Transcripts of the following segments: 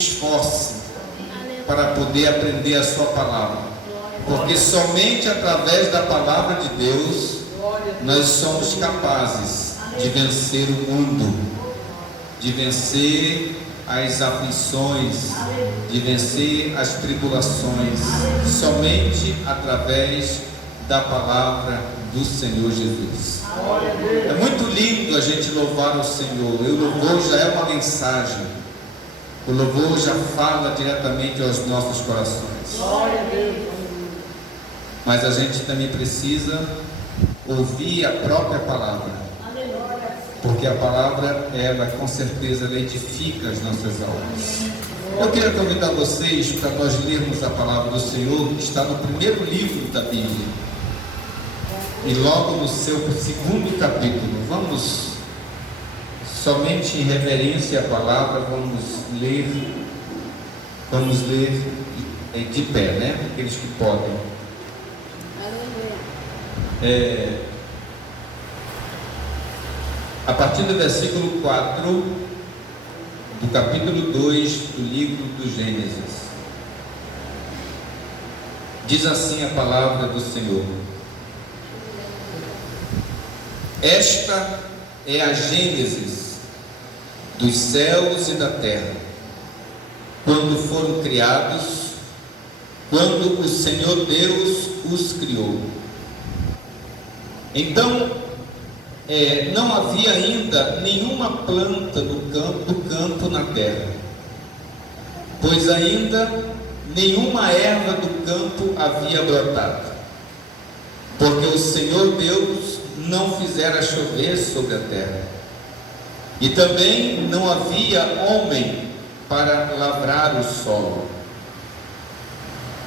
esforce para poder aprender a sua palavra, porque somente através da palavra de Deus nós somos capazes de vencer o mundo, de vencer as aflições, de vencer as tribulações, somente através da palavra do Senhor Jesus. É muito lindo a gente louvar o Senhor. O louvor já é uma mensagem, o louvor já fala diretamente aos nossos corações, mas a gente também precisa ouvir a própria palavra, porque a palavra, ela com certeza ela edifica as nossas almas. Eu queria convidar vocês para nós lermos a palavra do Senhor, que está no primeiro livro da Bíblia, e logo no seu segundo capítulo. Vamos, somente em reverência à palavra, vamos ler de pé, né? Aqueles que podem. A partir do versículo 4 do capítulo 2 do livro do Gênesis, diz assim a palavra do Senhor: esta é a Gênesis dos céus e da terra, quando foram criados, quando o Senhor Deus os criou. Então, não havia ainda nenhuma planta do campo na terra, pois ainda nenhuma erva do campo havia brotado, porque o Senhor Deus não fizera chover sobre a terra, e também não havia homem para lavrar o solo,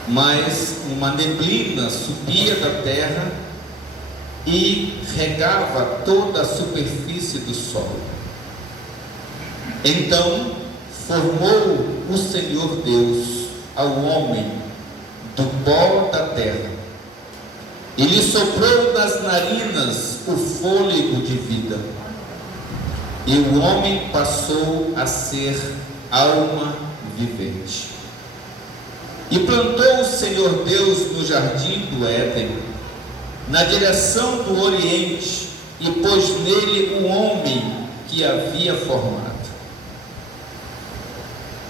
mas uma neblina subia da terra e regava toda a superfície do solo. Então formou o Senhor Deus ao homem do pó da terra, e lhe soprou das narinas o fôlego de vida, e o homem passou a ser alma vivente. E plantou o Senhor Deus no jardim do Éden, na direção do Oriente, e pôs nele o homem que havia formado.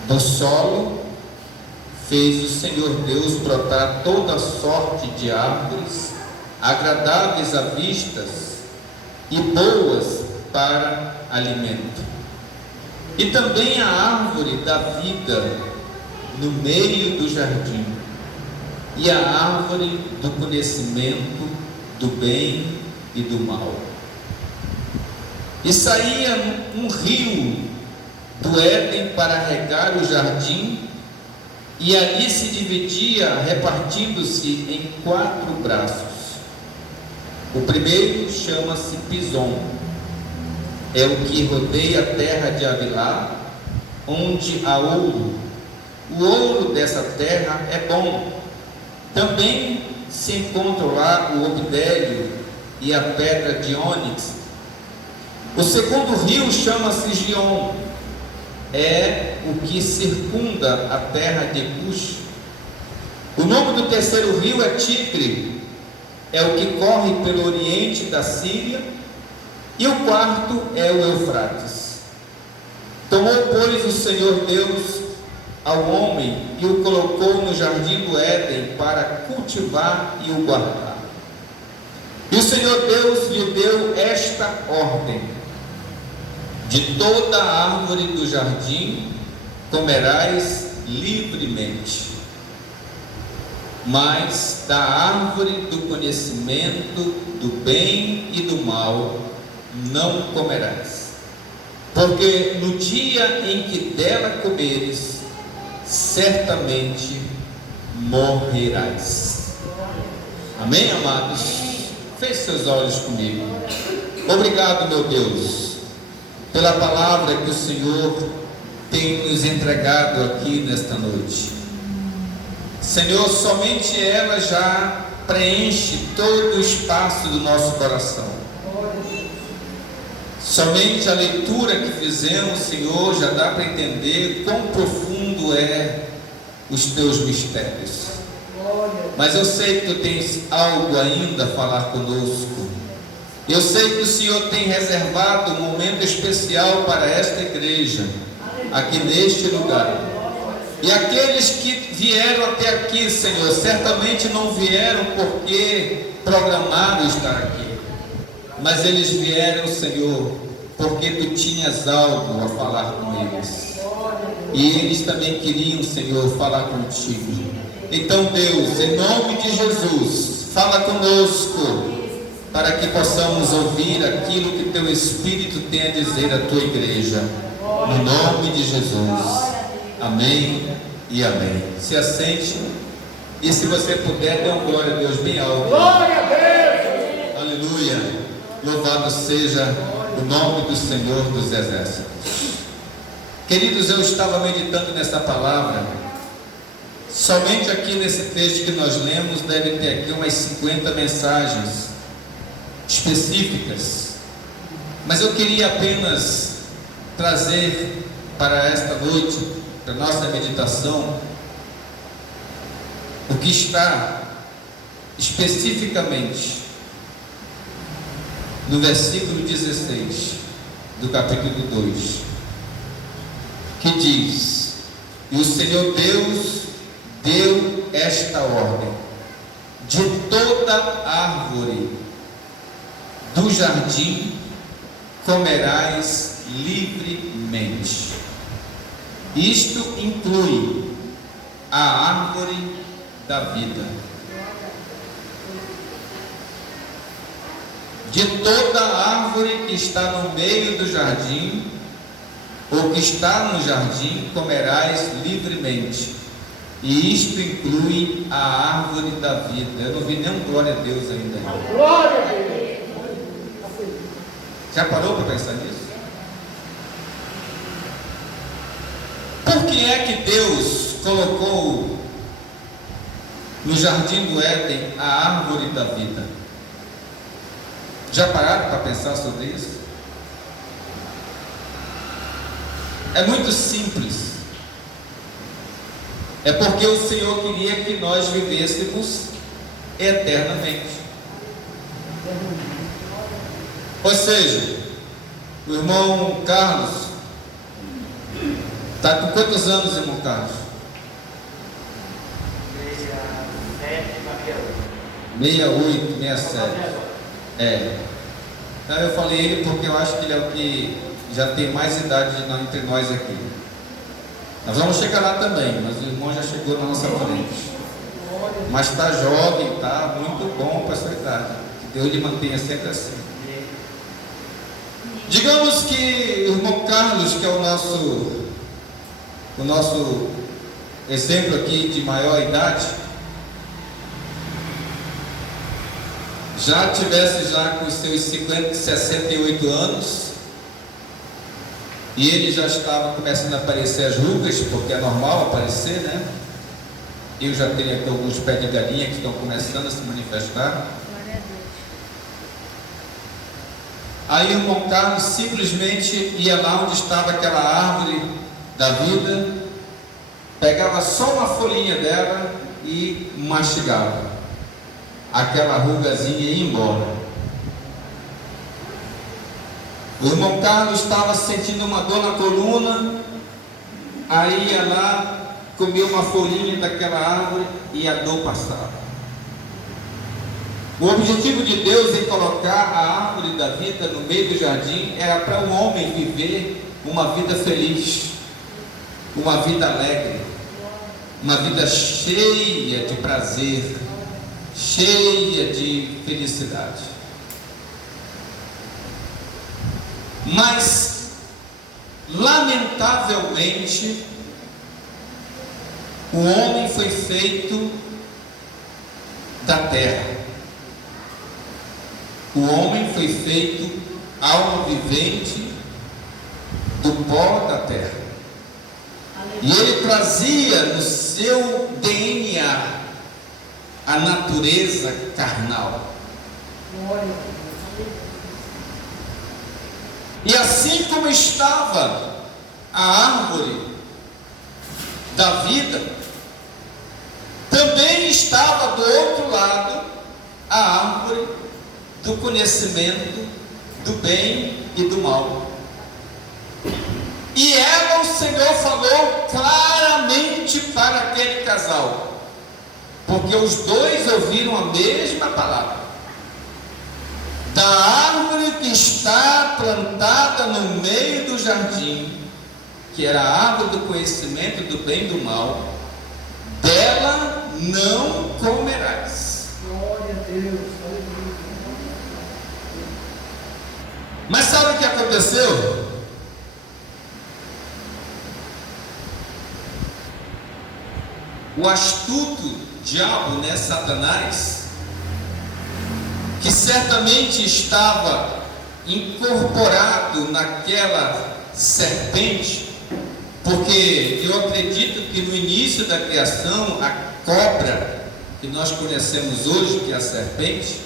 Do solo fez o Senhor Deus brotar toda sorte de árvores, agradáveis à vista e boas para alimento, e também a árvore da vida no meio do jardim, e a árvore do conhecimento do bem e do mal. E saía um rio do Éden para regar o jardim, e ali se dividia, repartindo-se em 4 braços. O primeiro chama-se Pison, é o que rodeia a terra de Havilá, onde há ouro. O ouro dessa terra é bom. Também se encontram lá o obdélio e a pedra de ônix. O segundo rio chama-se Gion, é o que circunda a terra de Cush. O nome do terceiro rio é Tigre, é o que corre pelo oriente da Síria. E o quarto é o Eufrates. Tomou, pois, o Senhor Deus ao homem e o colocou no jardim do Éden para cultivar e o guardar. E o Senhor Deus lhe deu esta ordem: de toda a árvore do jardim comerás livremente, mas da árvore do conhecimento do bem e do mal não comerás, porque no dia em que dela comeres, certamente morrerás. Amém, amados? Feche seus olhos comigo. Obrigado, meu Deus, pela palavra que o Senhor tem nos entregado aqui nesta noite. Senhor, somente ela já preenche todo o espaço do nosso coração. Somente a leitura que fizemos, Senhor, já dá para entender quão profundo profundo é os teus mistérios. Mas eu sei que tu tens algo ainda a falar conosco. Eu sei que o Senhor tem reservado um momento especial para esta igreja, aqui neste lugar. E aqueles que vieram até aqui, Senhor, certamente não vieram porque programaram estar aqui, mas eles vieram, Senhor, porque tu tinhas algo a falar com eles. E eles também queriam, Senhor, falar contigo. Então, Deus, em nome de Jesus, fala conosco, para que possamos ouvir aquilo que teu Espírito tem a dizer à tua igreja. No nome de Jesus. Amém e amém. Se assente. E se você puder, dê uma glória a Deus bem alto. Glória a Deus. Aleluia. Louvado seja o nome do Senhor dos Exércitos. Queridos, eu estava meditando nessa palavra. Somente aqui nesse texto que nós lemos, deve ter aqui umas 50 mensagens específicas. Mas eu queria apenas trazer para esta noite, para nossa meditação, o que está especificamente no versículo 16 do capítulo 2, que diz: e o Senhor Deus deu esta ordem: de toda árvore do jardim comerás livremente. Isto inclui a árvore da vida. De toda árvore que está no meio do jardim, ou que está no jardim, comerás livremente. E isto inclui a árvore da vida. Eu não vi nenhum glória a Deus ainda. Glória a Deus. Já parou para pensar nisso? Por que é que Deus colocou no jardim do Éden a árvore da vida? Já pararam para pensar sobre isso? É muito simples. É porque o Senhor queria que nós vivêssemos eternamente. Ou seja, o irmão Carlos está com quantos anos, irmão Carlos? 68, 67. Então eu falei ele porque eu acho que ele é o que já tem mais idade entre nós aqui. Nós vamos chegar lá também, mas o irmão já chegou na nossa frente. Mas está jovem, está muito bom para a sua idade. Que Deus lhe mantenha sempre assim. Digamos que o irmão Carlos, que é o nosso exemplo aqui de maior idade, já tivesse com os seus 68 anos, e ele já estava começando a aparecer as rugas, porque é normal aparecer, né? Eu já tenho aqui alguns pés de galinha que estão começando a se manifestar. Aí o irmão Carlos simplesmente ia lá onde estava aquela árvore da vida, pegava só uma folhinha dela e mastigava. Aquela rugazinha ia embora. O irmão Carlos estava sentindo uma dor na coluna, aí ia lá, comia uma folhinha daquela árvore e a dor passava. O objetivo de Deus em colocar a árvore da vida no meio do jardim era para o homem viver uma vida feliz, uma vida alegre, uma vida cheia de prazer, cheia de felicidade. Mas, lamentavelmente, o homem foi feito da terra. O homem foi feito alma vivente do pó da terra. E ele trazia no seu DNA a natureza carnal. E assim como estava a árvore da vida, também estava do outro lado a árvore do conhecimento do bem e do mal. E ela, o Senhor falou claramente para aquele casal, porque os dois ouviram a mesma palavra: da árvore que está plantada no meio do jardim, que era a árvore do conhecimento do bem e do mal, dela não comerás. Glória a Deus. Mas sabe o que aconteceu? O astuto diabo, Satanás, que certamente estava incorporado naquela serpente, porque eu acredito que no início da criação, a cobra que nós conhecemos hoje, que é a serpente,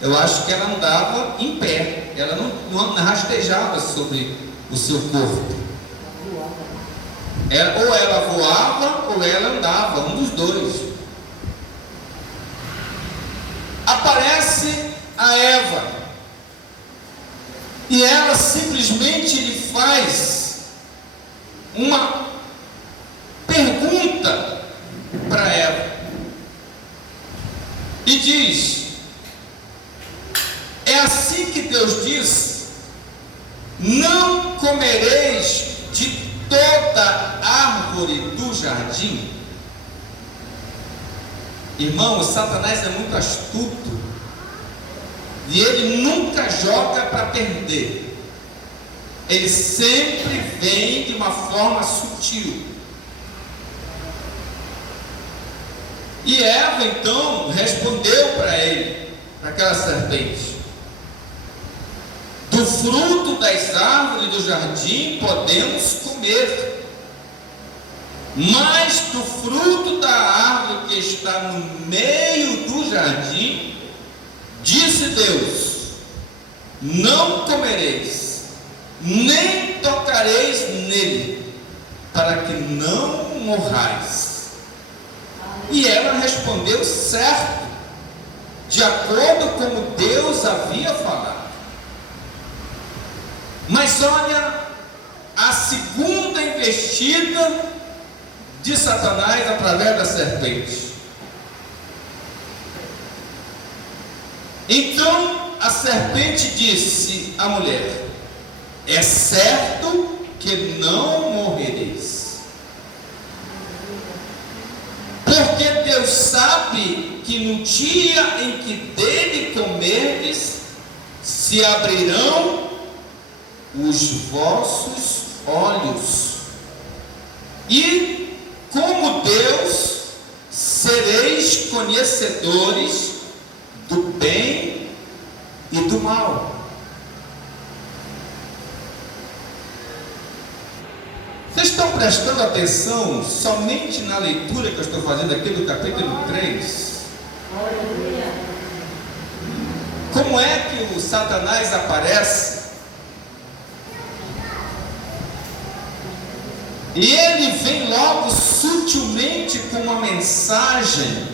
eu acho que ela andava em pé, ela não rastejava sobre o seu corpo. Ou ela voava ou ela andava, um dos dois. Aparece a Eva e ela simplesmente lhe faz uma pergunta para Eva e diz: é assim que Deus diz: não comereis de toda árvore do jardim? Irmão, Satanás é muito astuto e ele nunca joga para perder. Ele sempre vem de uma forma sutil. E Eva então respondeu para ele, para aquela serpente: do fruto das árvores do jardim podemos comer, mas do fruto da árvore que está no meio do jardim, disse Deus: não comereis, nem tocareis nele, para que não morrais. E ela respondeu certo, de acordo com como Deus havia falado. Mas olha a segunda investida de Satanás através da serpente. Então a serpente disse à mulher: é certo que não morrereis, porque Deus sabe que no dia em que dele comerdes, se abrirão os vossos olhos, e como Deus sereis conhecedores do bem e do mal. Vocês estão prestando atenção somente na leitura que eu estou fazendo aqui do capítulo 3? Como é que o Satanás aparece? E ele vem logo sutilmente com uma mensagem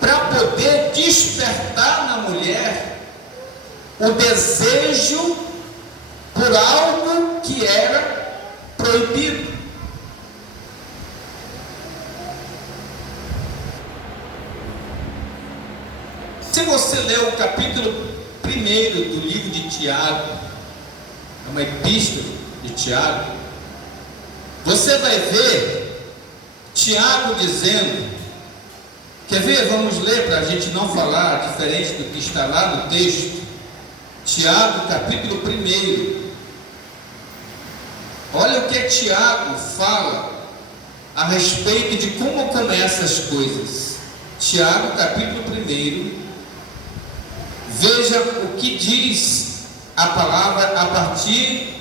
para poder despertar na mulher o desejo por algo que era proibido. Se você ler o capítulo 1 do livro de Tiago, é uma epístola de Tiago, você vai ver Tiago dizendo, quer ver? Vamos ler para a gente não falar diferente do que está lá no texto. Tiago, capítulo 1. Olha o que Tiago fala a respeito de como começam as coisas. Tiago, capítulo 1. Veja o que diz a palavra a partir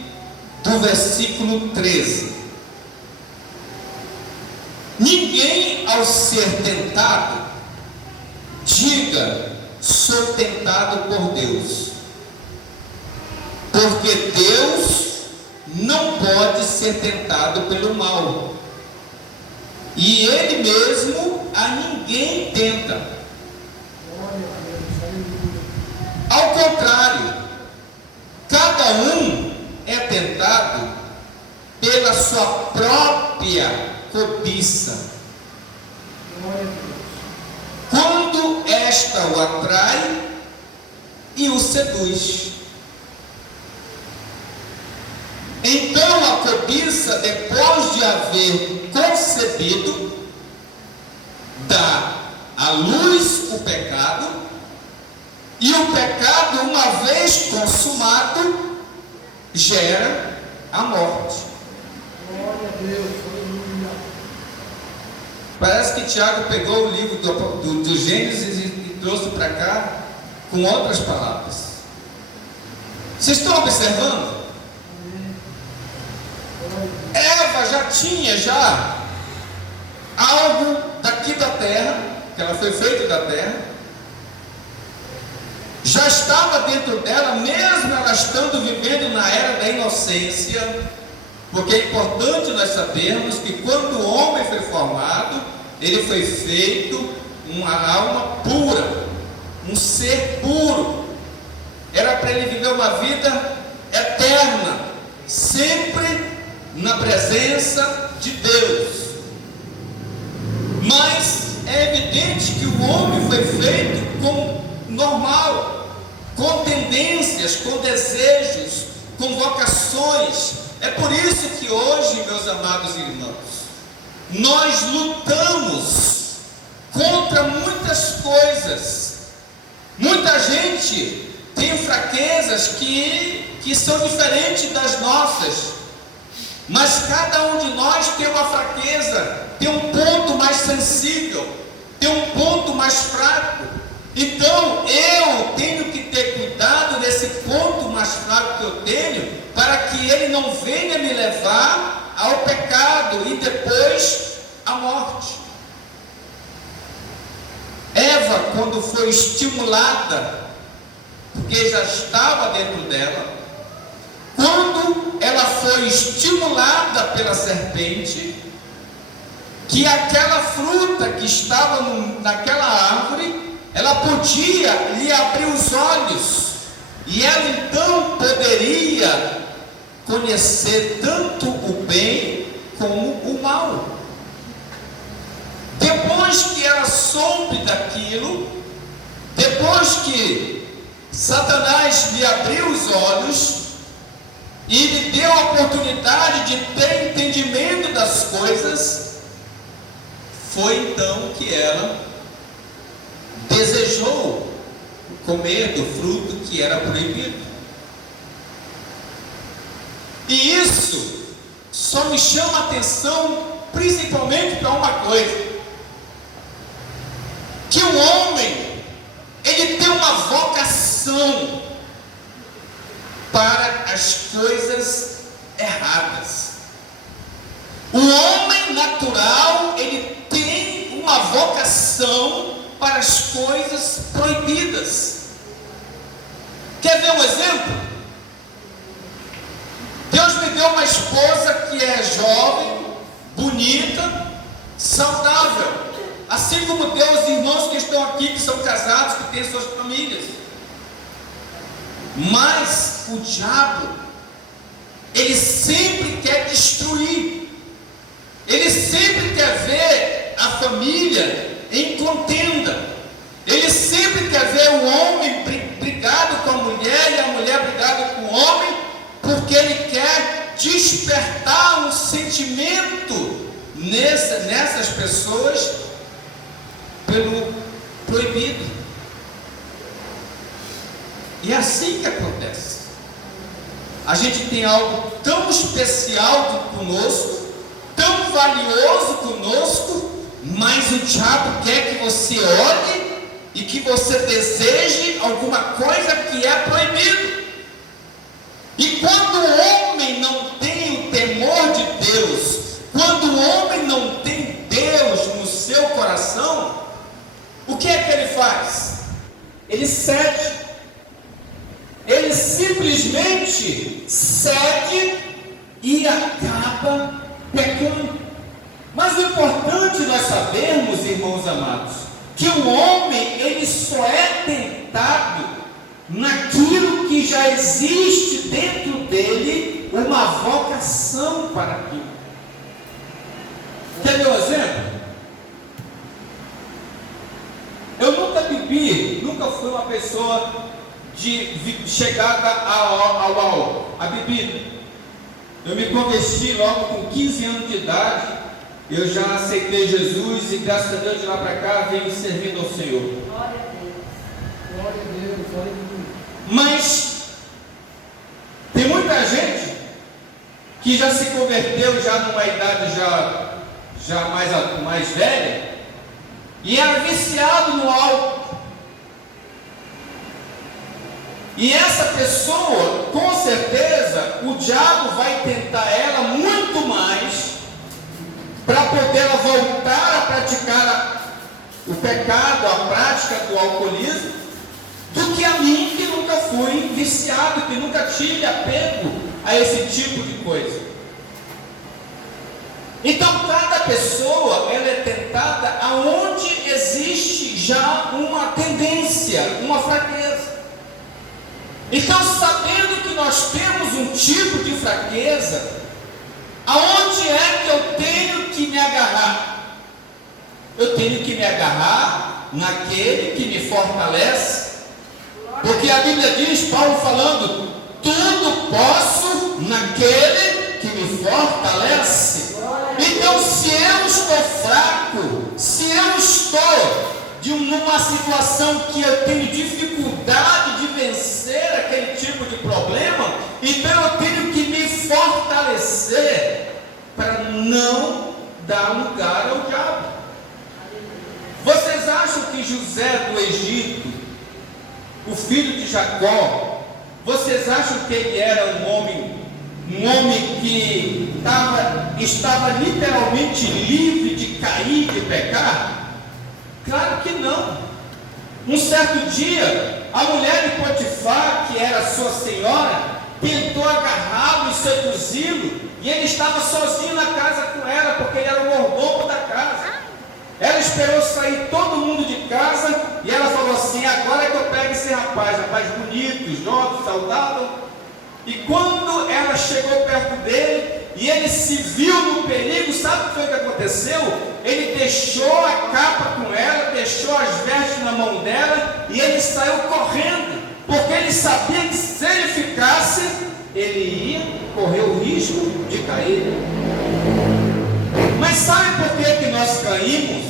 do versículo 13. Ninguém, ao ser tentado, diga: sou tentado por Deus, porque Deus não pode ser tentado pelo mal, e ele mesmo a ninguém tenta. Ao contrário, cada um é tentado pela sua própria cobiça, quando esta o atrai e o seduz. Então a cobiça, depois de haver concebido, dá à luz o pecado, e o pecado, uma vez consumado, gera a morte. Glória a Deus, aleluia. Parece que Tiago pegou o livro do Gênesis e trouxe para cá com outras palavras. Vocês estão observando? Eva já tinha algo daqui da terra, que ela foi feita da terra, já estava dentro dela, mesmo ela estando vivendo na era da inocência, porque é importante nós sabermos que quando o homem foi formado, ele foi feito uma alma pura, um ser puro. Era para ele viver uma vida eterna, sempre na presença de Deus. Mas é evidente que o homem foi feito com normal, com tendências, com desejos, com vocações. É por isso que hoje, meus amados irmãos, nós lutamos contra muitas coisas. Muita gente tem fraquezas que são diferentes das nossas, mas cada um de nós tem uma fraqueza, tem um ponto mais sensível, tem um ponto mais fraco. Então eu tenho que ter cuidado desse ponto mais fraco que eu tenho, para que ele não venha me levar ao pecado e depois à morte. Eva, quando foi estimulada, porque já estava dentro dela, quando ela foi estimulada pela serpente, que aquela fruta que estava naquela árvore, ela podia lhe abrir os olhos, e ela então poderia conhecer tanto o bem como o mal. Depois que ela soube daquilo, depois que Satanás lhe abriu os olhos e lhe deu a oportunidade de ter entendimento das coisas, foi então que ela desejou comer do fruto que era proibido. E isso só me chama a atenção principalmente para uma coisa: que o homem, ele tem uma vocação para as coisas erradas. O homem natural, ele tem uma vocação para as coisas proibidas. Quer ver um exemplo? Deus me deu uma esposa que é jovem, bonita, saudável, assim como deu os irmãos que estão aqui, que são casados, que têm suas famílias. Mas o diabo, ele sempre quer destruir, ele sempre quer ver a família em contenda, ele sempre quer ver o homem brigado com a mulher e a mulher brigada com o homem, porque ele quer despertar um sentimento nessas pessoas pelo proibido. E é assim que acontece. A gente tem algo tão especial conosco, tão valioso conosco, mas o diabo quer que você olhe e que você deseje alguma coisa que é proibido. E quando o homem não tem o temor de Deus, quando o homem não tem Deus no seu coração, o que é que ele faz? Ele cede. Ele simplesmente cede e acaba pecando. Mas o importante nós sabermos, irmãos amados, que o homem, ele só é tentado naquilo que já existe dentro dele, uma vocação para aquilo. Quer ver um exemplo? Eu nunca bebi, nunca fui uma pessoa chegada à bebida. Eu me converti logo com 15 anos de idade. Eu já aceitei Jesus e graças a Deus de lá para cá venho servindo ao Senhor. Glória a Deus. Glória a Deus. Glória a Deus. Mas tem muita gente que já se converteu já numa idade já mais velha e era viciado no álcool. E essa pessoa, com certeza, o diabo vai tentar ela muito mais para poder ela voltar a praticar o pecado, a prática do alcoolismo, do que a mim, que nunca fui viciado, que nunca tive apego a esse tipo de coisa. Então, cada pessoa ela é tentada aonde existe já uma tendência, uma fraqueza. Então, sabendo que nós temos um tipo de fraqueza, aonde é que eu tenho que me agarrar? Eu tenho que me agarrar naquele que me fortalece, porque a Bíblia diz, Paulo falando, tudo posso naquele que me fortalece. Então, se eu estou fraco, se eu estou numa situação que eu tenho dificuldade de vencer aquele tipo de problema, então eu tenho que me fortalecer para não dar lugar ao diabo. Vocês acham que José do Egito, o filho de Jacó, vocês acham que ele era um homem que estava literalmente livre de cair, de pecar? Claro que não. Um certo dia, a mulher de Potifar, que era sua senhora, tentou agarrá-lo e seduzi-lo, e ele estava sozinho na casa com ela, porque ele era o mordomo da casa. Ela esperou sair todo mundo de casa, e ela falou assim, agora é que eu pego esse rapaz bonito, jovem, saudável. E quando ela chegou perto dele, e ele se viu no perigo, sabe o que foi que aconteceu? Ele deixou a capa com ela, deixou as vestes na mão dela, e ele saiu correndo, porque ele sabia que se ele ficasse, ele ia correr o risco de cair. Mas sabe por que nós caímos?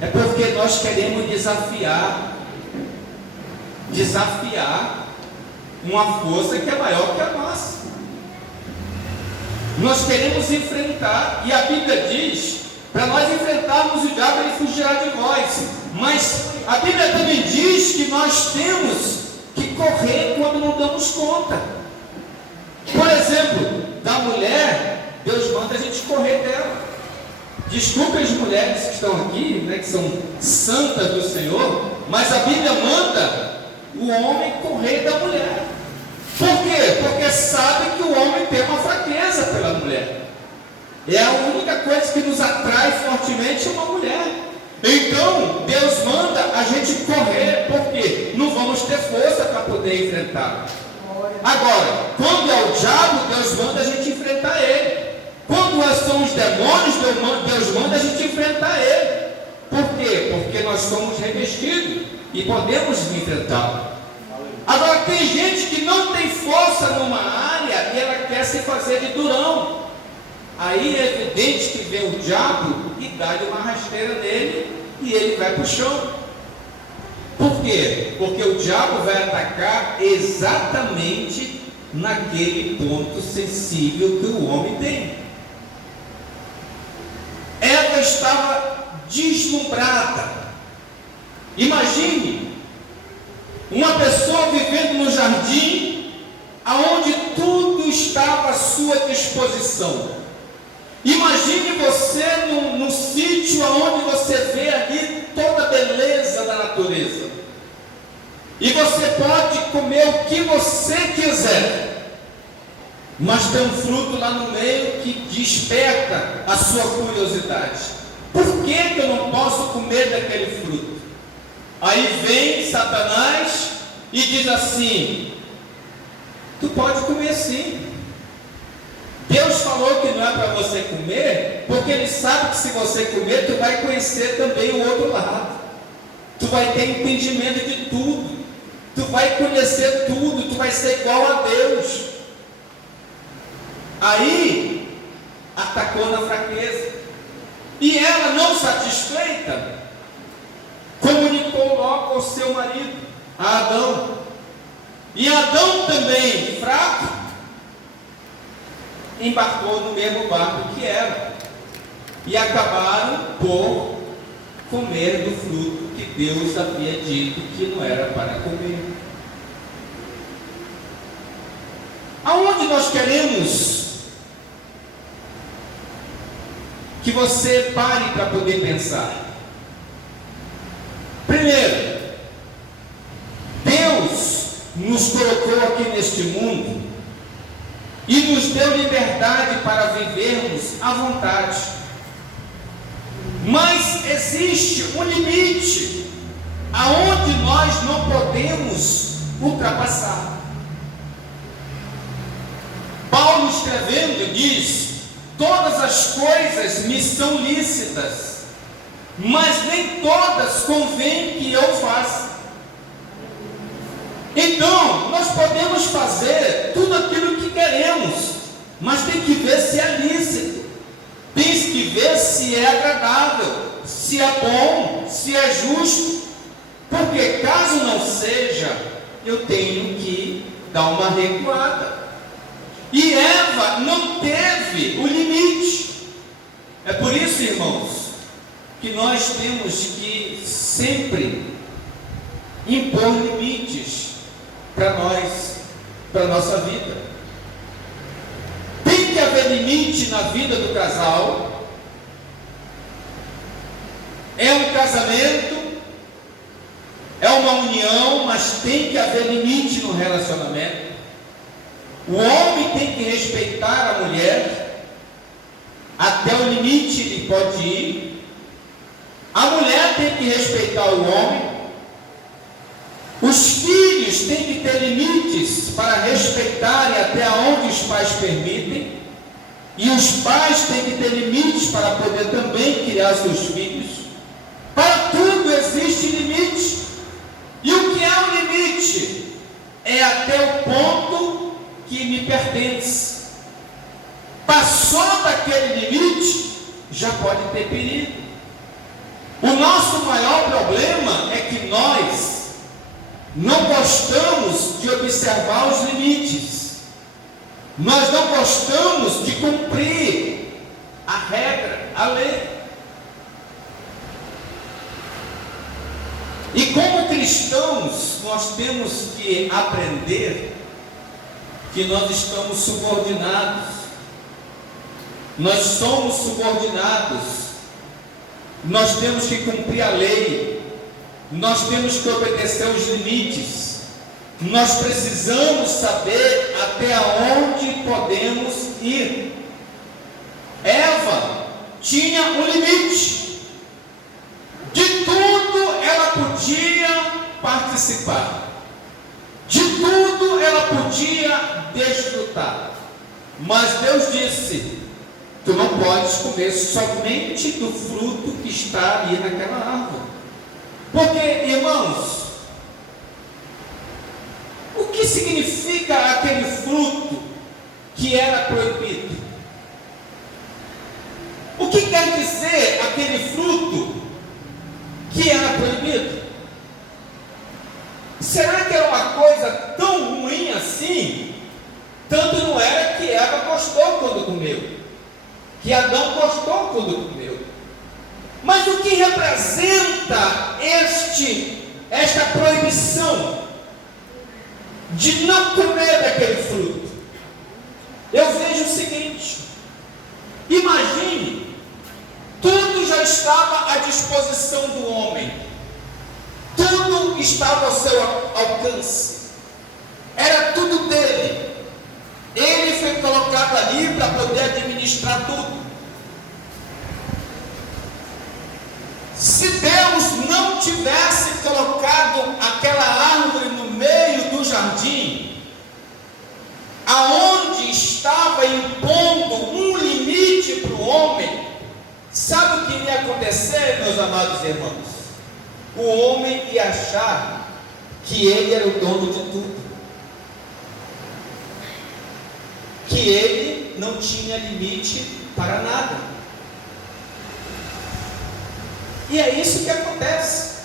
É porque nós queremos desafiar uma força que é maior que a nossa. Nós queremos enfrentar, e a Bíblia diz, para nós enfrentarmos o diabo, ele fugirá de nós. Mas a Bíblia também diz que nós temos que correr quando não damos conta. Por exemplo, da mulher, Deus manda a gente correr dela. Desculpe as mulheres que estão aqui, né, que são santas do Senhor, mas a Bíblia manda o homem correr da mulher. Por quê? Porque sabe que o homem tem uma fraqueza pela mulher. É a única coisa que nos atrai fortemente uma mulher. Então, Deus manda a gente correr, porque não vamos ter força para poder enfrentar. Agora, quando é o diabo, Deus manda a gente enfrentar ele. Quando são os demônios, Deus manda a gente enfrentar ele. Por quê? Porque nós somos revestidos e podemos enfrentá-lo. Agora, tem gente que não tem força numa área e ela quer se fazer de durão. Aí é evidente que vê o diabo e dá-lhe uma rasteira nele e ele vai para o chão. Por quê? Porque o diabo vai atacar exatamente naquele ponto sensível que o homem tem. Ela estava deslumbrada. Imagine uma pessoa vivendo no jardim, aonde tudo estava à sua disposição. Imagine você num sítio onde você vê ali toda a beleza da natureza. E você pode comer o que você quiser. Mas tem um fruto lá no meio que desperta a sua curiosidade. Por que eu não posso comer daquele fruto? Aí vem Satanás e diz assim: tu pode comer sim. Deus falou que não é para você comer, porque Ele sabe que se você comer, tu vai conhecer também o outro lado. Tu vai ter entendimento de tudo. Tu vai conhecer tudo, tu vai ser igual a Deus. Aí, atacou na fraqueza. E ela, não satisfeita, comunicou logo ao seu marido, a Adão. E Adão também, fraco, embarcou no mesmo barco que ela. E acabaram por comer do fruto que Deus havia dito que não era para comer. Aonde nós queremos que você pare para poder pensar? Primeiro, Deus nos colocou aqui neste mundo e nos deu liberdade para vivermos à vontade. Mas existe um limite aonde nós não podemos ultrapassar. Paulo escrevendo diz: todas as coisas me são lícitas, mas nem todas convém que eu faça. Então, nós podemos fazer tudo aquilo que queremos, mas tem que ver se é lícito, tem que ver se é agradável, se é bom, se é justo, porque caso não seja, eu tenho que dar uma recuada. E Eva não teve o limite. É por isso, irmãos, que nós temos que sempre impor limites para nós, para a nossa vida. Tem que haver limite na vida do casal. É um casamento, é uma união, mas tem que haver limite no relacionamento. O homem tem que respeitar a mulher, até o limite ele pode ir. A mulher tem que respeitar o homem. Os filhos têm que ter limites para respeitarem até onde os pais permitem. E os pais têm que ter limites para poder também criar seus filhos. Para tudo existe limite. E o que é o limite? É até o ponto que me pertence. Passou daquele limite, já pode ter perigo. O nosso maior problema é que nós não gostamos de observar os limites. Nós não gostamos de cumprir a regra, a lei. E como cristãos, nós temos que aprender que nós estamos subordinados. Nós somos subordinados. Nós temos que cumprir a lei. Nós temos que obedecer os limites. Nós precisamos saber até onde podemos ir. Eva tinha um limite. De tudo ela podia participar. De tudo ela podia desfrutar. Mas Deus disse: tu não podes comer somente do fruto que está ali naquela árvore. Porque, irmãos, o que significa aquele fruto que era proibido? O que quer dizer aquele fruto que era proibido? Será que era uma coisa tão ruim assim? Tanto não era que Eva gostou quando comeu, que Adão gostou quando comeu. Mas o que representa esta proibição de não comer daquele fruto? Eu vejo o seguinte: imagine, tudo já estava à disposição do homem, tudo estava ao seu alcance, era tudo dele. Ele foi colocado colocado ali para poder administrar tudo. Se Deus não tivesse colocado aquela árvore no meio do jardim, aonde estava impondo um limite para o homem, sabe o que iria acontecer, meus amados irmãos? O homem ia achar que ele era o dono de tudo, que ele não tinha limite para nada. E é isso que acontece.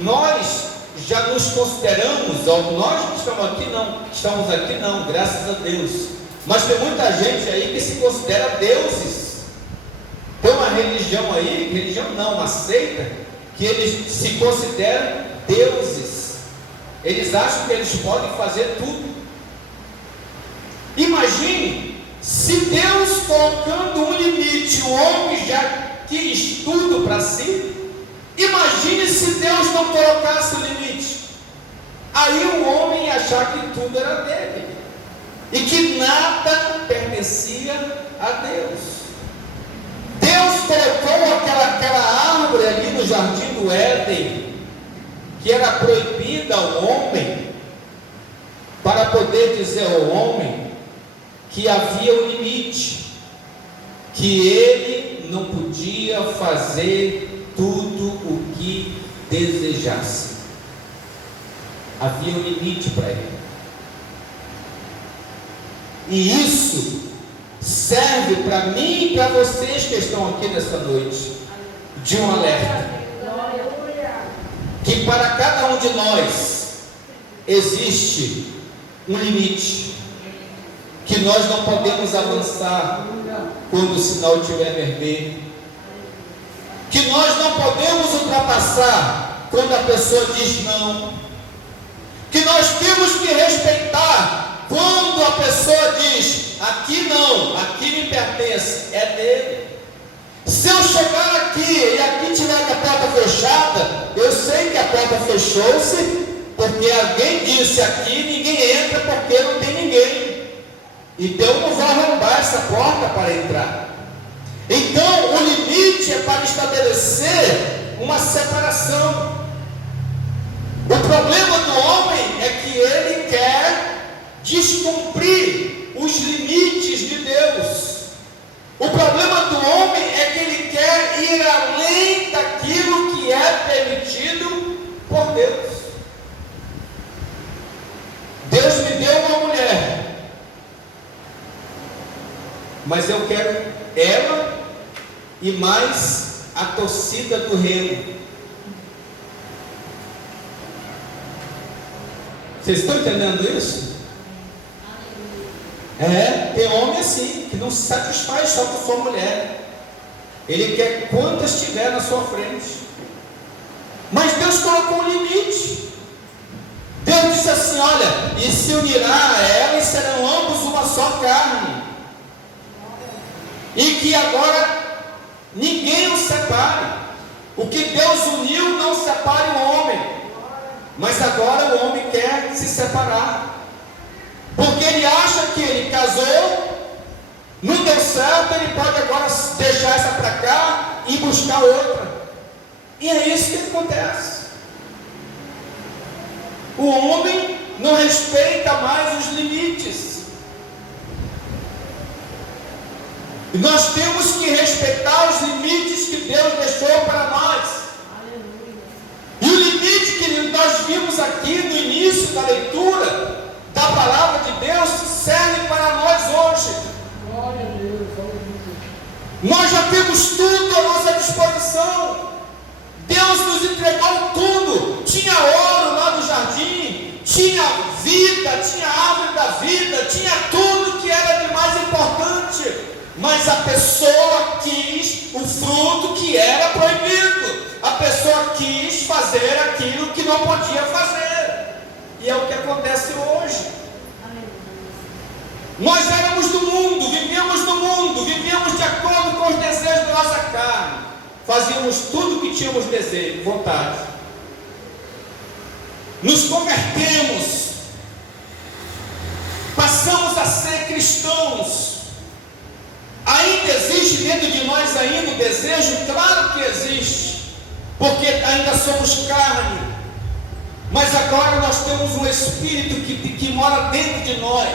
Nós já nos consideramos, nós que estamos aqui não, graças a Deus. Mas tem muita gente aí que se considera deuses. Tem uma religião aí, religião não, uma seita, que eles se consideram deuses. Eles acham que eles podem fazer tudo. Imagine se Deus colocando um limite, o homem já quis tudo para si. Imagine se Deus não colocasse o limite. Aí o homem ia achar que tudo era dele e que nada pertencia a Deus. Deus colocou aquela árvore ali no jardim do Éden, que era proibida ao homem, para poder dizer ao homem que havia um limite, que ele não podia fazer tudo o que desejasse. Havia um limite para ele. E isso serve para mim e para vocês que estão aqui nessa noite, de um alerta. Que para cada um de nós existe um limite, que nós não podemos avançar quando o sinal estiver vermelho, que nós não podemos ultrapassar quando a pessoa diz não, que nós temos que respeitar quando a pessoa diz aqui não, aqui me pertence, é dele. Se eu chegar aqui e aqui tiver com a porta fechada, eu sei que a porta fechou-se porque alguém disse aqui ninguém entra porque não tem ninguém. Então eu não vou arrombar essa porta para entrar. Então o limite é para estabelecer uma separação. O problema do homem é que ele quer descumprir os limites de Deus. O problema do homem é que ele quer ir além daquilo que é permitido por Deus. Deus me deu uma mulher, mas eu quero ela e mais a torcida do reino. Vocês estão entendendo isso? Tem homem assim, que não se satisfaz só com sua mulher. Ele quer quantas tiver na sua frente. Mas Deus colocou um limite. Deus disse assim: olha, e se unirá a ela e serão ambos uma só carne. E que agora ninguém os separe. O que Deus uniu não separe o homem. Mas agora o homem quer se separar. Porque ele acha que ele casou, não deu certo, ele pode agora deixar essa para cá e buscar outra. E é isso que acontece. O homem não respeita mais os limites. E nós temos que respeitar os limites que Deus deixou para nós. E o limite que nós vimos aqui no início da leitura da palavra de Deus serve para nós hoje. Glória a Deus. Nós já temos tudo à nossa disposição. Deus nos entregou tudo. Tinha ouro lá no jardim, tinha vida, tinha árvore da vida, tinha tudo que era de mais importante. Mas a pessoa quis o fruto que era proibido. A pessoa quis fazer aquilo que não podia fazer. E é o que acontece hoje. Nós éramos do mundo, vivíamos de acordo com os desejos da nossa carne. Fazíamos tudo o que tínhamos desejo, vontade. Nos convertemos. passamos a ser cristãos. Ainda existe dentro de nós ainda o desejo? Claro que existe, porque ainda somos carne, mas agora nós temos um Espírito que mora dentro de nós,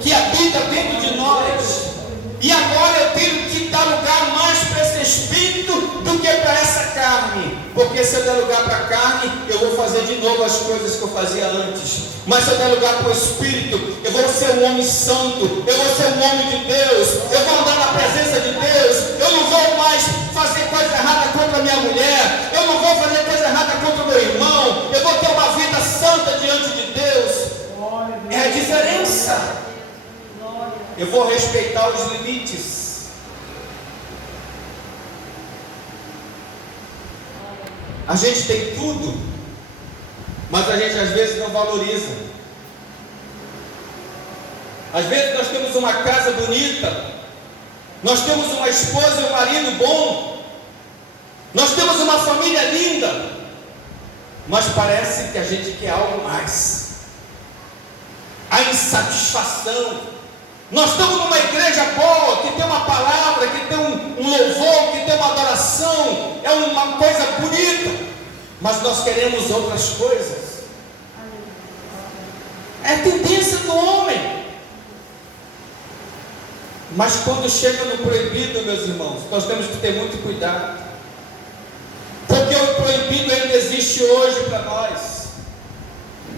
que habita dentro de nós, e agora eu tenho que dar lugar mais para esse Espírito do que para essa carne, porque se eu der lugar para a carne, eu vou fazer de novo as coisas que eu fazia antes. Mas se eu der lugar para o Espírito, eu vou ser um homem santo, eu vou ser um homem de Deus, eu vou andar na presença de Deus, eu não vou mais fazer coisa errada contra a minha mulher, eu não vou fazer coisa errada contra o meu irmão, eu vou ter uma vida santa diante de Deus. É a diferença. Eu vou respeitar os limites. A gente tem tudo, mas a gente às vezes não valoriza. Às vezes nós temos uma casa bonita, nós temos uma esposa e um marido bom, nós temos uma família linda, mas parece que a gente quer algo mais. A insatisfação. Nós estamos numa igreja boa, que tem uma palavra, que tem um louvor, que tem uma adoração, é uma coisa bonita, mas nós queremos outras coisas. É a tendência do homem. Mas quando chega no proibido, meus irmãos, nós temos que ter muito cuidado, porque o proibido ainda existe hoje para nós.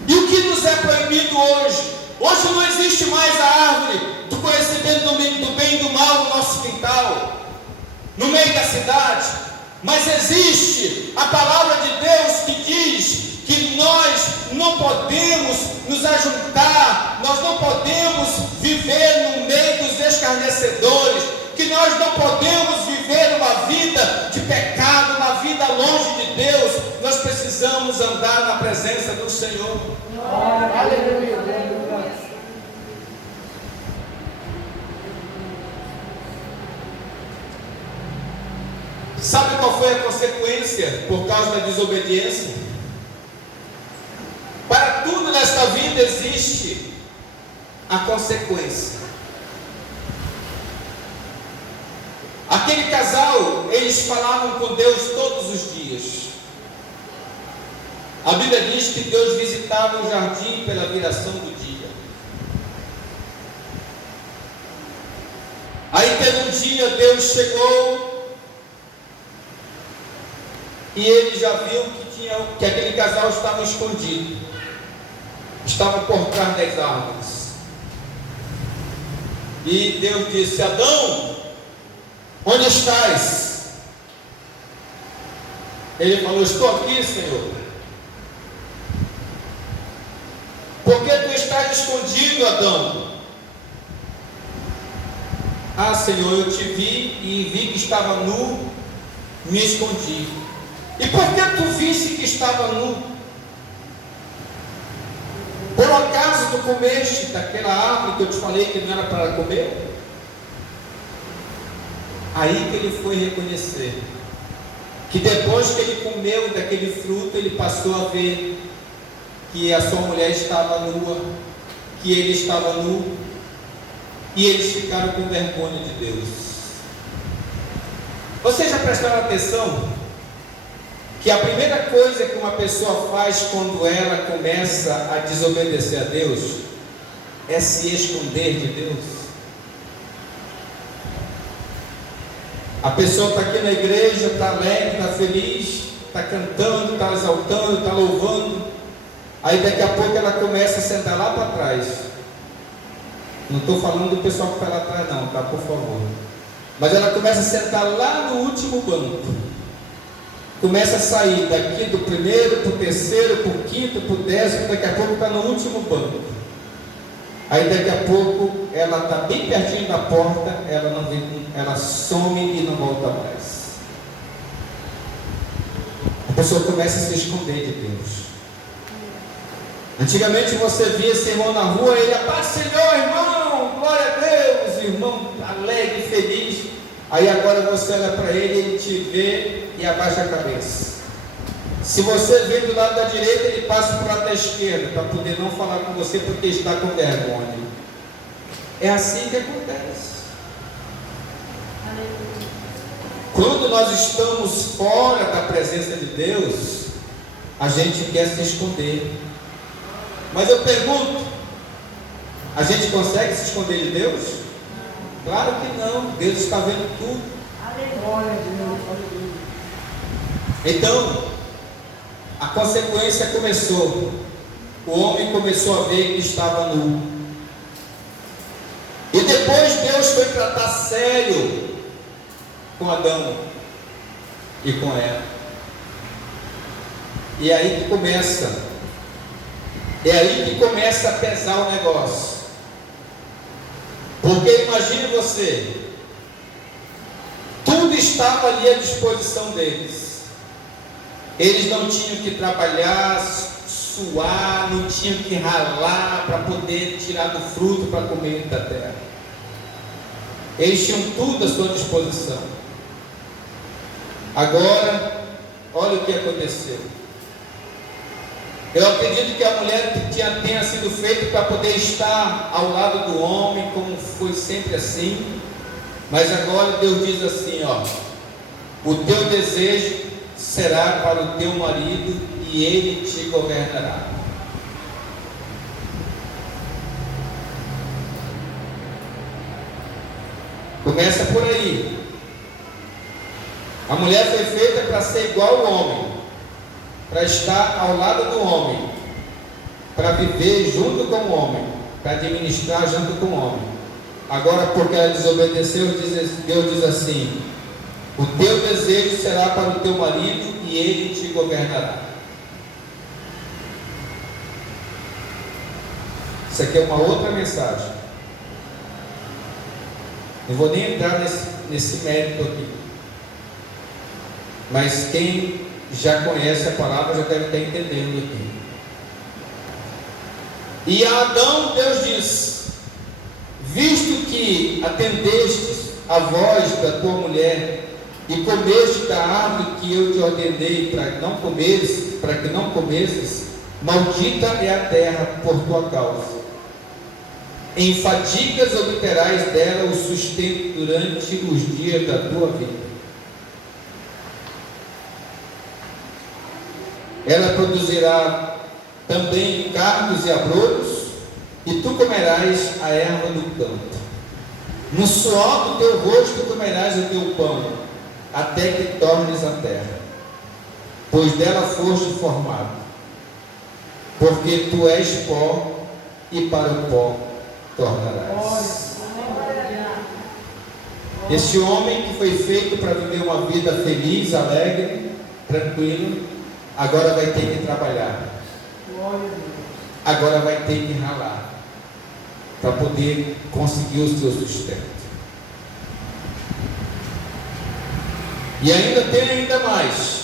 E o que nos é proibido hoje? Hoje não existe mais a árvore do conhecimento do bem e do mal no nosso quintal, no meio da cidade, mas existe a palavra de Deus que diz que nós não podemos nos ajuntar, nós não podemos viver no meio dos escarnecedores, que nós não podemos viver uma vida de pecado, uma vida longe de Deus. Nós precisamos andar na presença do Senhor. Aleluia. Sabe qual foi a consequência por causa da desobediência? Para tudo nesta vida existe a consequência. Aquele casal, eles falavam com Deus todos os dias. A Bíblia diz que Deus visitava o jardim pela viração do dia. Aí teve um dia, Deus chegou e ele já viu que aquele casal estava escondido, estava por trás das árvores. E Deus disse: Adão, onde estás? Ele falou: estou aqui, Senhor. Por que tu estás escondido, Adão? Ah, Senhor, eu te vi e vi que estava nu, me escondi. E por que tu visse que estava nu? Por acaso tu comeste daquela árvore que eu te falei que não era para comer? Aí que ele foi reconhecer que depois que ele comeu daquele fruto, ele passou a ver que a sua mulher estava nua, que ele estava nu, e eles ficaram com vergonha de Deus. Vocês já prestaram atenção que a primeira coisa que uma pessoa faz quando ela começa a desobedecer a Deus é se esconder de Deus? A pessoa está aqui na igreja, está alegre, está feliz, está cantando, está exaltando, está louvando. Aí daqui a pouco ela começa a sentar lá para trás. Não estou falando do pessoal que está lá atrás não, tá? Por favor. Mas ela começa a sentar lá no último banco. Começa a sair daqui do primeiro para o terceiro, para o quinto, para o décimo, daqui a pouco está no último banco. Aí daqui a pouco ela está bem pertinho da porta, ela some e não volta mais. A pessoa começa a se esconder de Deus. Antigamente você via esse irmão na rua, ele: paz, Senhor, irmão, glória a Deus, irmão alegre, feliz. Aí agora você olha para ele, ele te vê e abaixa a cabeça. Se você vem do lado da direita, ele passa para o lado da esquerda, para poder não falar com você porque está com vergonha. É assim que acontece. Quando nós estamos fora da presença de Deus, a gente quer se esconder. Mas eu pergunto, a gente consegue se esconder de Deus? Claro que não, Deus está vendo tudo. Então, a consequência começou. O homem começou a ver que estava nu. E depois Deus foi tratar sério com Adão e com Eva. E aí que começa. É aí que começa a pesar o negócio. Porque imagine você, tudo estava ali à disposição deles. Eles não tinham que trabalhar, suar, não tinham que ralar para poder tirar do fruto para comer da terra. Eles tinham tudo à sua disposição. Agora, olha o que aconteceu. Eu acredito que a mulher tenha sido feita para poder estar ao lado do homem, como foi sempre assim. Mas agora Deus diz assim, ó: o teu desejo será para o teu marido e ele te governará. Começa por aí. A mulher foi feita para ser igual ao homem, para estar ao lado do homem, para viver junto com o homem, para administrar junto com o homem. Agora, porque ela desobedeceu, Deus diz assim: o teu desejo será para o teu marido e ele te governará. Isso aqui é uma outra mensagem. Não vou nem entrar nesse mérito aqui. Mas quem já conhece a palavra já deve estar entendendo aqui. E a Adão Deus diz: visto que atendestes a voz da tua mulher e comeste da árvore que eu te ordenei para que não comesses, maldita é a terra por tua causa. Em fadigas obterás dela o sustento durante os dias da tua vida. Ela produzirá também cardos e abrolhos, e tu comerás a erva do campo. No suor do teu rosto comerás o teu pão, até que tornes a terra, pois dela foste formado. Porque tu és pó, e para o pó tornarás. Esse homem que foi feito para viver uma vida feliz, alegre, tranquila, agora vai ter que trabalhar. Agora vai ter que ralar para poder conseguir o seu sustento. E ainda tem mais.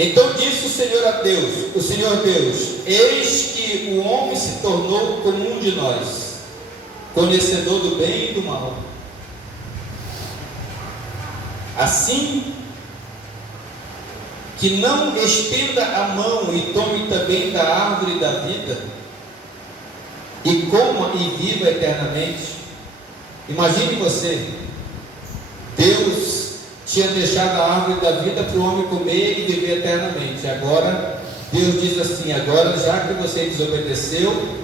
Então disse o Senhor Deus: eis que o homem se tornou como um de nós, conhecedor do bem e do mal. Assim que não estenda a mão e tome também da árvore da vida, e coma e viva eternamente. Imagine você, Deus tinha deixado a árvore da vida para o homem comer e viver eternamente. Agora, Deus diz assim: agora, já que você desobedeceu,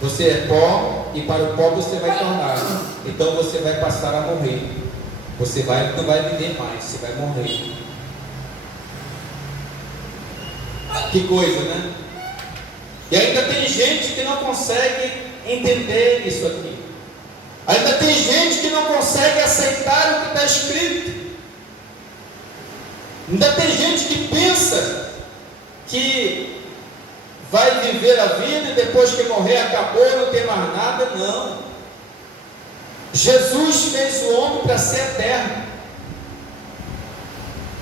você é pó, e para o pó você vai tornar. Então você vai passar a morrer. Você não vai viver mais, você vai morrer. Que coisa, né? E ainda tem gente que não consegue entender isso aqui. Ainda tem gente que não consegue aceitar o que está escrito. Ainda tem gente que pensa que vai viver a vida e depois que morrer acabou, não tem mais nada. Não. Jesus fez o homem para ser eterno.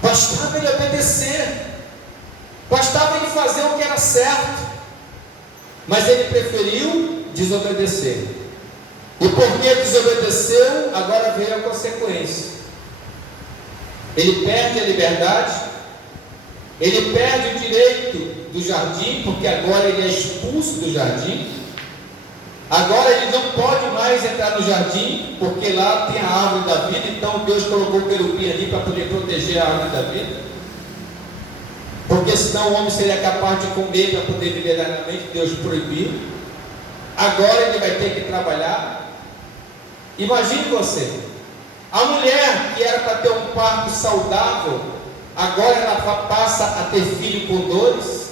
Bastava ele obedecer. Bastava ele fazer o que era certo. Mas ele preferiu desobedecer. E porque desobedeceu, agora veio a consequência. Ele perde a liberdade, ele perde o direito do jardim, porque agora ele é expulso do jardim. Agora ele não pode mais entrar no jardim, porque lá tem a árvore da vida. Então Deus colocou o querubim ali para poder proteger a árvore da vida, porque senão o homem seria capaz de comer para poder viver eternamente. Deus proibiu. Agora ele vai ter que trabalhar. Imagine você, a mulher que era para ter um parto saudável, agora ela passa a ter filho com dores.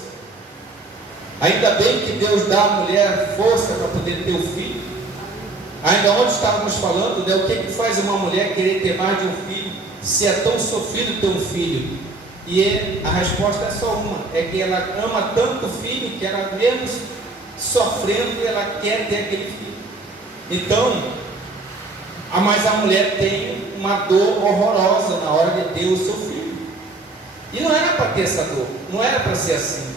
Ainda bem que Deus dá à mulher força para poder ter o filho. Ainda ontem estávamos falando, né, o que faz uma mulher querer ter mais de um filho, se é tão sofrido ter um filho. E a resposta é só uma, é que ela ama tanto o filho, que ela mesmo sofrendo, ela quer ter aquele filho. Então, mas a mulher tem uma dor horrorosa na hora de ter o seu filho. E não era para ter essa dor, não era para ser assim.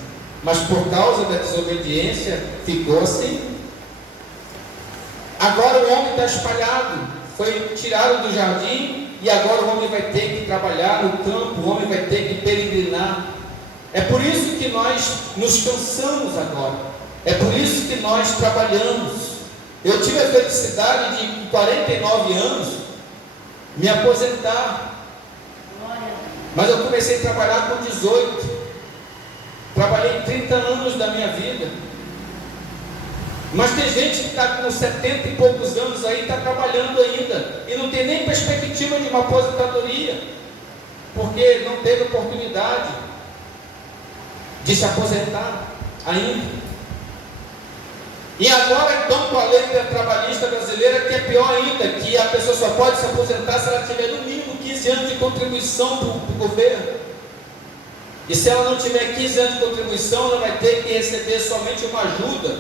Mas por causa da desobediência, ficou assim. Agora o homem está espalhado, foi tirado do jardim, e agora o homem vai ter que trabalhar no campo, o homem vai ter que peregrinar. É por isso que nós nos cansamos agora, é por isso que nós trabalhamos. Eu tive a felicidade de, com 49 anos, me aposentar, mas eu comecei a trabalhar com 18. Trabalhei 30 anos da minha vida. Mas tem gente que está com 70 e poucos anos aí, está trabalhando ainda, e não tem nem perspectiva de uma aposentadoria, porque não teve oportunidade de se aposentar ainda. E agora então com a lei trabalhista brasileira, que é pior ainda, que a pessoa só pode se aposentar se ela tiver no mínimo 15 anos de contribuição para o governo. E se ela não tiver 15 anos de contribuição, ela vai ter que receber somente uma ajuda,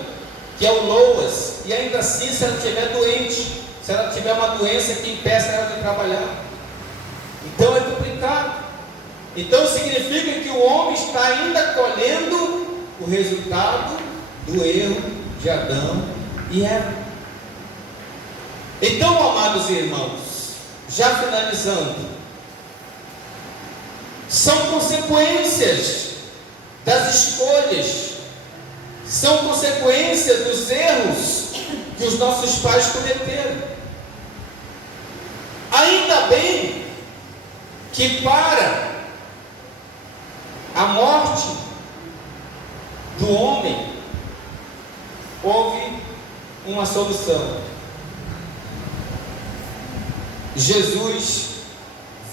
que é o LOAS, e ainda assim se ela estiver doente, se ela tiver uma doença que impeça ela de trabalhar. Então é complicado. Então significa que o homem está ainda colhendo o resultado do erro de Adão e Eva. Então, amados irmãos, já finalizando, são consequências das escolhas, são consequências dos erros que os nossos pais cometeram. Ainda bem que para a morte do homem houve uma solução. Jesus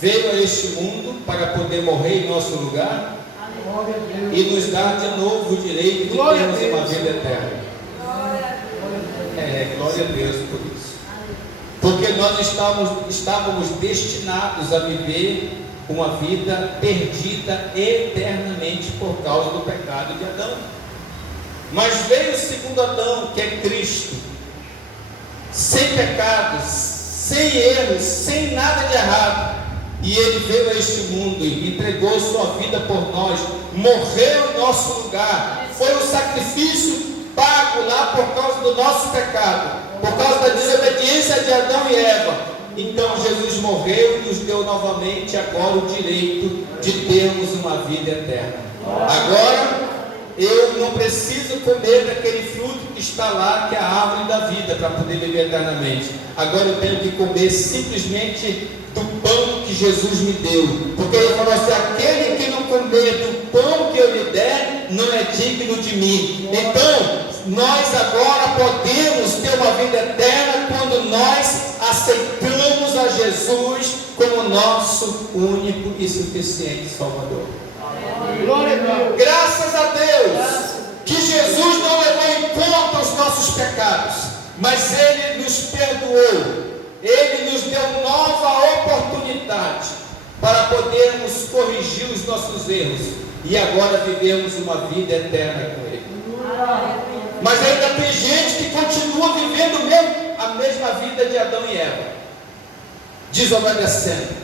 veio a este mundo para poder morrer em nosso lugar e nos dar de novo o direito de termos uma vida eterna. Glória a Deus por isso. Porque nós estávamos destinados a viver uma vida perdida eternamente por causa do pecado de Adão. Mas veio o segundo Adão, que é Cristo, sem pecados, sem erros, sem nada de errado. E ele veio a este mundo e entregou sua vida por nós, morreu em nosso lugar, foi um sacrifício pago lá por causa do nosso pecado, por causa da desobediência de Adão e Eva. Então Jesus morreu e nos deu novamente agora o direito de termos uma vida eterna. Agora eu não preciso comer daquele fruto que está lá, que é a árvore da vida, para poder viver eternamente. Agora eu tenho que comer simplesmente do pão que Jesus me deu, porque ele falou assim: aquele que não comer do pão que eu lhe der, não é digno de mim. Então, nós agora podemos ter uma vida eterna quando nós aceitamos a Jesus como nosso único e suficiente Salvador. Graças a Deus que Jesus não levou em conta os nossos pecados, mas Ele nos perdoou. Ele nos deu nova oportunidade para podermos corrigir os nossos erros e agora vivemos uma vida eterna com Ele. Mas ainda tem gente que continua vivendo a mesma vida de Adão e Eva, desobedecendo,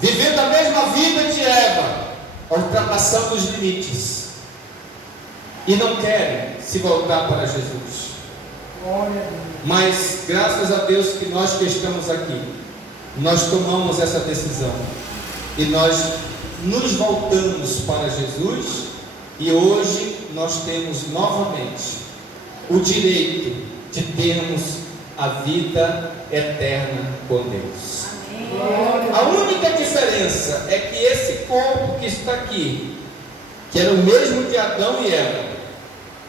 vivendo a mesma vida de Eva, ultrapassando os limites, e não querem se voltar para Jesus. Mas graças a Deus que nós que estamos aqui, nós tomamos essa decisão e nós nos voltamos para Jesus, e hoje nós temos novamente o direito de termos a vida eterna com Deus. A única diferença é que esse corpo que está aqui, que era o mesmo de Adão e Eva,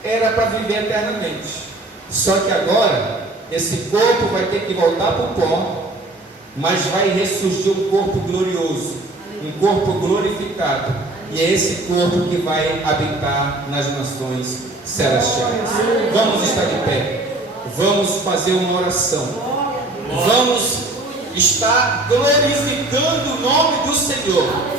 era para viver eternamente. Só que agora, esse corpo vai ter que voltar para o pó, mas vai ressurgir um corpo glorioso, um corpo glorificado. E é esse corpo que vai habitar nas nações celestiais. Vamos estar de pé. Vamos fazer uma oração. Vamos estar glorificando o nome do Senhor.